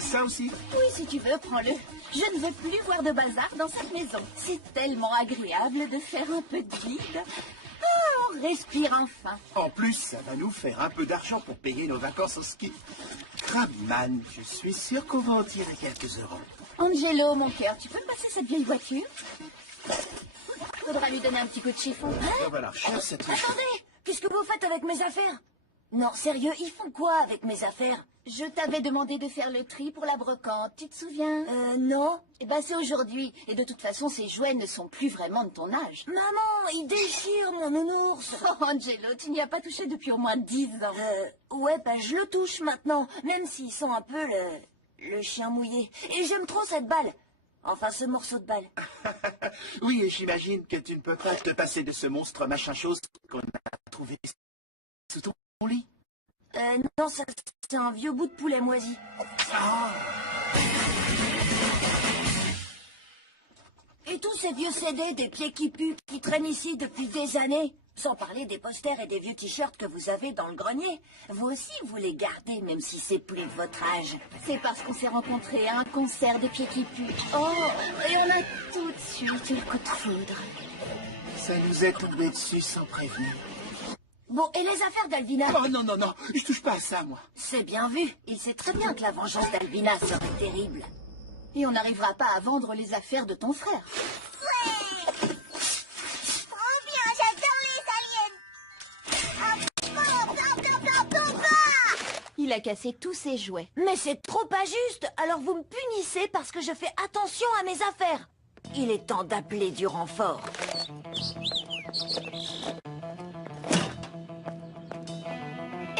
Et ça aussi? Oui, si tu veux, prends-le. Je ne veux plus voir de bazar dans cette maison. C'est tellement agréable de faire un peu de vide. Ah, on respire enfin. En plus, ça va nous faire un peu d'argent pour payer nos vacances au ski. Crabman, je suis sûr qu'on va en tirer quelques euros. Angelo, mon cœur, tu peux me passer cette vieille voiture? Faudra lui donner un petit coup de chiffon. Ça va la recherche, cette fois. Attendez! Qu'est-ce que vous faites avec mes affaires? Non, sérieux, ils font quoi avec mes affaires? Je t'avais demandé de faire le tri pour la brocante, tu te souviens? Non. Eh ben, c'est aujourd'hui. Et de toute façon, ces jouets ne sont plus vraiment de ton âge. Maman, ils déchirent mon nounours. Oh, Angelo, tu n'y as pas touché depuis au moins 10 ans. Ouais, ben, je le touche maintenant, même s'ils sont un peu le chien mouillé. Et j'aime trop cette balle. Enfin, ce morceau de balle. Oui, et j'imagine que tu ne peux pas te passer de ce monstre machin-chose qu'on a trouvé sous ton lit. Non, ça, c'est un vieux bout de poulet moisi. Ah. Et tous ces vieux CD des pieds qui puent qui traînent ici depuis des années, sans parler des posters et des vieux t-shirts que vous avez dans le grenier. Vous aussi, vous les gardez, même si c'est plus de votre âge. C'est parce qu'on s'est rencontrés à un concert des pieds qui puent. Oh, et on a tout de suite eu le coup de foudre. Ça nous est tombé dessus sans prévenir. Bon, et les affaires d'Alvina? Oh non, non, non, je touche pas à ça, moi. C'est bien vu. Il sait très bien que la vengeance d'Alvina serait terrible. Et on n'arrivera pas à vendre les affaires de ton frère. Ouais! Trop bien, j'adore les aliens! Il a cassé tous ses jouets. Mais c'est trop pas juste. Alors vous me punissez parce que je fais attention à mes affaires. Il est temps d'appeler du renfort.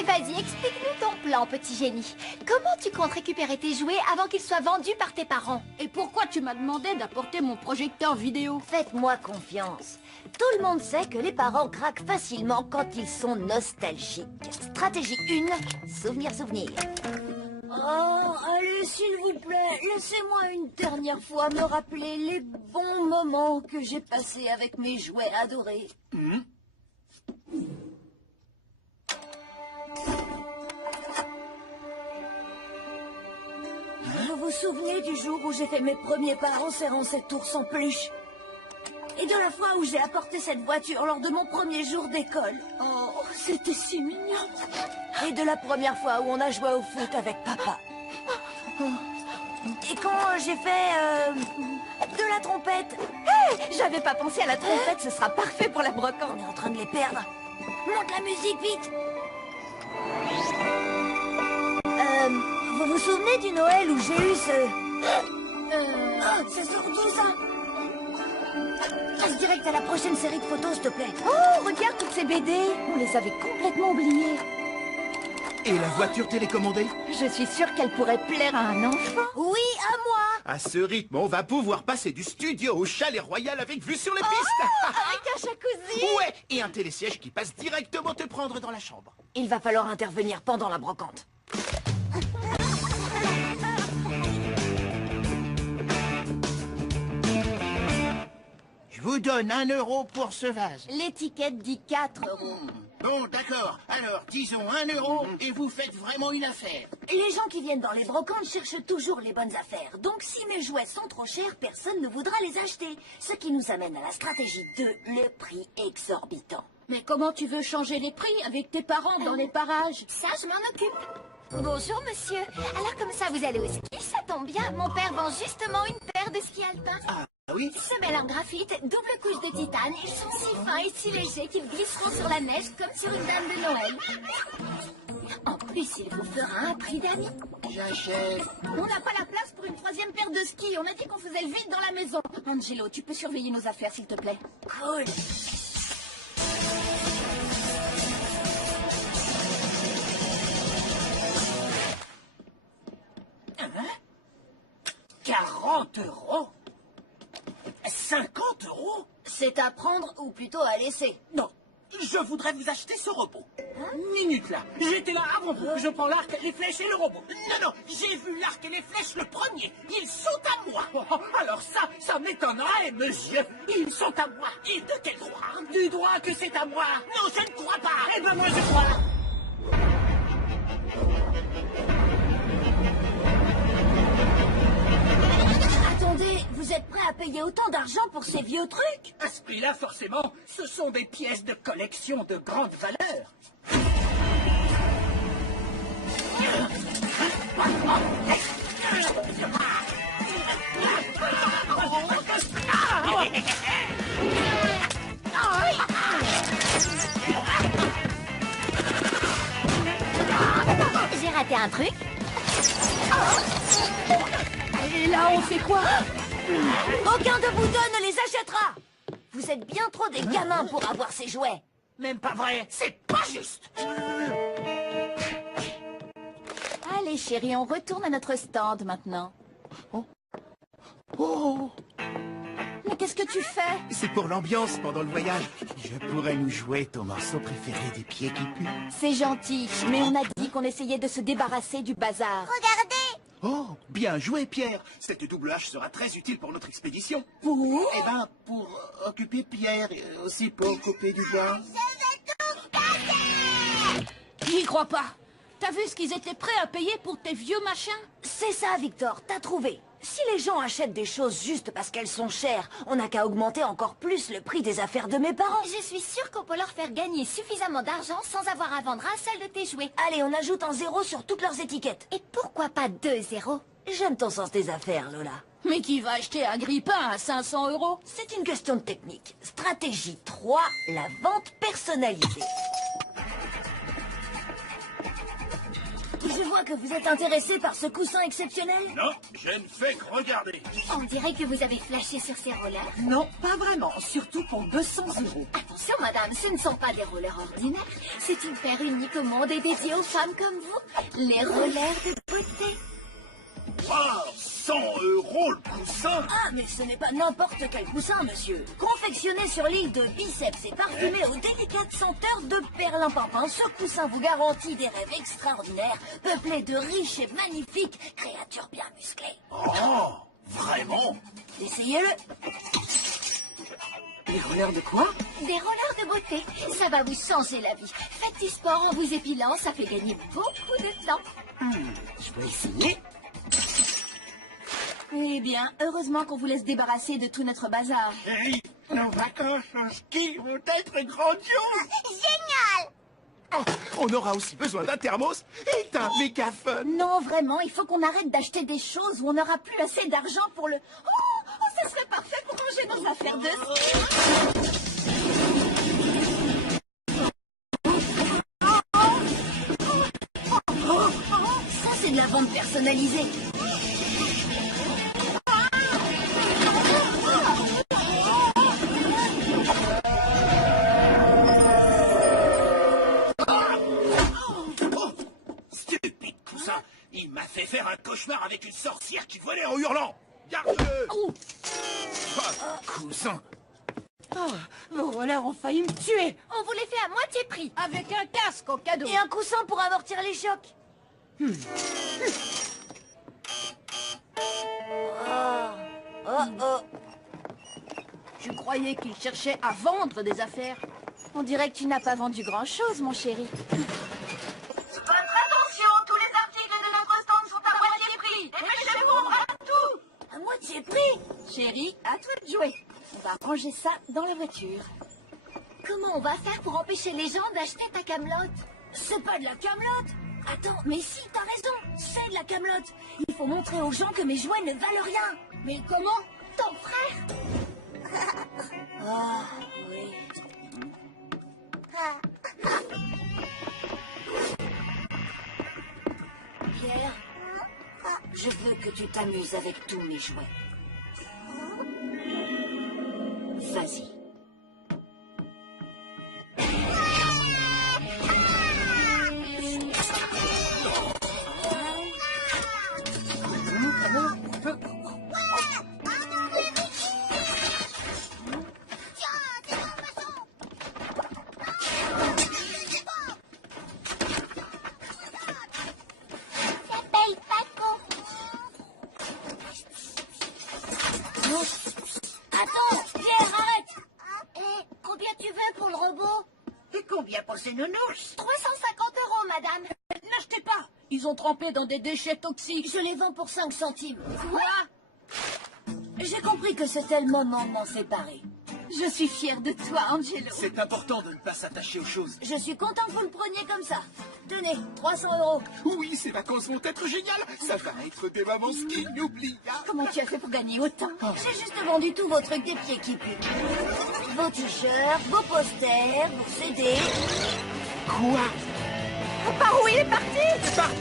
Vas-y, explique-nous ton plan, petit génie. Comment tu comptes récupérer tes jouets avant qu'ils soient vendus par tes parents? Et pourquoi tu m'as demandé d'apporter mon projecteur vidéo? Faites-moi confiance. Tout le monde sait que les parents craquent facilement quand ils sont nostalgiques. Stratégie 1, souvenir. Oh, allez, s'il vous plaît, laissez-moi une dernière fois me rappeler les bons moments que j'ai passés avec mes jouets adorés. Vous vous souvenez du jour où j'ai fait mes premiers pas en serrant cet ours en peluche? Et de la fois où j'ai apporté cette voiture lors de mon premier jour d'école? Oh, c'était si mignon. Et de la première fois où on a joué au foot avec papa? Et quand j'ai fait de la trompette? Hé, j'avais pas pensé à la trompette, ce sera parfait pour la brocante. On est en train de les perdre. Monte la musique, vite. Vous vous souvenez du Noël où j'ai eu ce... c'est surtout ça. Passe direct à la prochaine série de photos, s'il te plaît. Oh, regarde toutes ces BD. On les avait complètement oubliées. Et la voiture télécommandée? Je suis sûre qu'elle pourrait plaire à un enfant. Oui, à moi. À ce rythme, on va pouvoir passer du studio au chalet royal avec vue sur les pistes. Avec un jacuzzi. Ouais, et un télésiège qui passe directement te prendre dans la chambre. Il va falloir intervenir pendant la brocante. Je vous donne 1 euro pour ce vase. L'étiquette dit 4 euros. Bon, d'accord. Alors, disons 1 euro et vous faites vraiment une affaire. Les gens qui viennent dans les brocantes cherchent toujours les bonnes affaires. Donc si mes jouets sont trop chers, personne ne voudra les acheter. Ce qui nous amène à la stratégie 2, le prix exorbitant. Mais comment tu veux changer les prix avec tes parents dans les parages? Ça, je m'en occupe. Bonjour, monsieur. Alors, comme ça, vous allez au ski? Ça tombe bien. Mon père vend justement une paire de skis alpins. Ah oui? Semelles en graphite, double couche de titane. Ils sont si fins et si légers qu'ils glisseront sur la neige comme sur une dame de Noël. En plus, il vous fera un prix d'amis. J'achète. On n'a pas la place pour une 3e paire de skis. On a dit qu'on faisait le vide dans la maison. Angelo, tu peux surveiller nos affaires, s'il te plaît? Cool. Hein? 40 euros? 50 euros? C'est à prendre ou plutôt à laisser. Non, je voudrais vous acheter ce robot. Minute là, j'étais là avant vous. Je prends l'arc, les flèches et le robot. Non, non, j'ai vu l'arc et les flèches le premier. Ils sont à moi. Oh, alors ça m'étonnerait, monsieur. Ils sont à moi. Et de quel droit? Du droit que c'est à moi. Non, je ne crois pas. Eh ben moi je crois. vous êtes prêt à payer autant d'argent pour ces vieux trucs? À ce prix-là, forcément, ce sont des pièces de collection de grande valeur. J'ai raté un truc. Et là, on fait quoi? Aucun de vous deux ne les achètera. Vous êtes bien trop des gamins pour avoir ces jouets. Même pas vrai, c'est pas juste. Allez, chérie, on retourne à notre stand maintenant. Oh, Mais qu'est-ce que tu fais? c'est pour l'ambiance pendant le voyage. Je pourrais nous jouer ton morceau préféré des pieds qui puent. C'est gentil, mais on a dit qu'on essayait de se débarrasser du bazar. Regardez. Oh, bien joué, Pierre. Cette double hache sera très utile pour notre expédition. Pour? Eh ben, pour occuper Pierre, et aussi pour couper du bois. Je vais tout casser. J'y crois pas. T'as vu ce qu'ils étaient prêts à payer pour tes vieux machins? C'est ça, Victor, t'as trouvé. Si les gens achètent des choses juste parce qu'elles sont chères, on n'a qu'à augmenter encore plus le prix des affaires de mes parents. Je suis sûre qu'on peut leur faire gagner suffisamment d'argent sans avoir à vendre un seul de tes jouets. Allez, on ajoute un 0 sur toutes leurs étiquettes. Et pourquoi pas 2 zéros? J'aime ton sens des affaires, Lola. Mais qui va acheter un grippin à 500 €? C'est une question de technique. Stratégie 3, la vente personnalisée. Je vois que vous êtes intéressé par ce coussin exceptionnel. Non, je ne fais que regarder. On dirait que vous avez flashé sur ces rollers. Non, pas vraiment, surtout pour 200 €. Attention, madame, ce ne sont pas des rollers ordinaires. C'est une paire unique au monde et dédiée aux femmes comme vous. Les rollers de beauté. Wow, 100 € le coussin. Ah, mais ce n'est pas n'importe quel coussin, monsieur. Confectionné sur l'île de Biceps et parfumé aux délicates senteurs de perlimpinpin, ce coussin vous garantit des rêves extraordinaires, peuplés de riches et magnifiques créatures bien musclées. Oh, vraiment? Essayez-le. Les rollers de quoi? Des rollers de beauté. Ça va vous changer la vie. Faites du sport en vous épilant, ça fait gagner beaucoup de temps. Je vais essayer. Eh bien, heureusement qu'on vous laisse débarrasser de tout notre bazar. Hey, nos vacances en ski vont être grandioses. Génial. Oh, on aura aussi besoin d'un thermos et d'un mégaphone. Non, vraiment, il faut qu'on arrête d'acheter des choses où on n'aura plus assez d'argent pour le... Oh, ça serait parfait pour ranger nos affaires de ski. Ça, c'est de la vente personnalisée. Oh, stupide coussin. Il m'a fait faire un cauchemar avec une sorcière qui volait en hurlant. Garde-le. Ah, cousin. Vos rollers ont failli me tuer. On vous les fait à moitié prix. Avec un casque au cadeau. Et un coussin pour amortir les chocs. Oh. Je croyais qu'il cherchait à vendre des affaires. On dirait que tu n'as pas vendu grand-chose, mon chéri. Votre attention, tous les articles de notre stand sont à moitié prix. Dépêchez-vous, on va tout. À moitié prix? Chéri, à toi de jouer. On va ranger ça dans la voiture. Comment on va faire pour empêcher les gens d'acheter ta camelote? C'est pas de la camelote. Attends, mais si, t'as raison, c'est de la camelote. Il faut montrer aux gens que mes jouets ne valent rien. Mais comment? Ton frère? Ah, oui. Pierre, je veux que tu t'amuses avec tous mes jouets. Vas-y. S'appelle Paco. Attends, Pierre, arrête. Eh, combien tu veux pour le robot? Et combien pour ces nounous? 350 €, madame. N'achetez pas. Ils ont trempé dans des déchets toxiques. Je les vends pour 5 centimes. Quoi? J'ai compris que c'était le moment de m'en séparer. Je suis fière de toi, Angelo. C'est important de ne pas s'attacher aux choses. Je suis content que vous le preniez comme ça. Tenez, 300 €. Oui, ces vacances vont être géniales. Ça va être des moments inoubliables. Comment tu as fait pour gagner autant? J'ai juste vendu tous vos trucs des pieds qui puent. Vos t-shirts, vos posters, vos CD. Quoi? Par où il est parti? Pardon!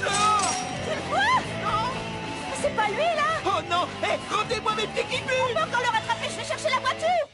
Quoi? Non. C'est pas lui, là? Oh non! Hé, rendez-moi mes pieds qui puent! On peut encore le rattraper, je vais chercher la voiture.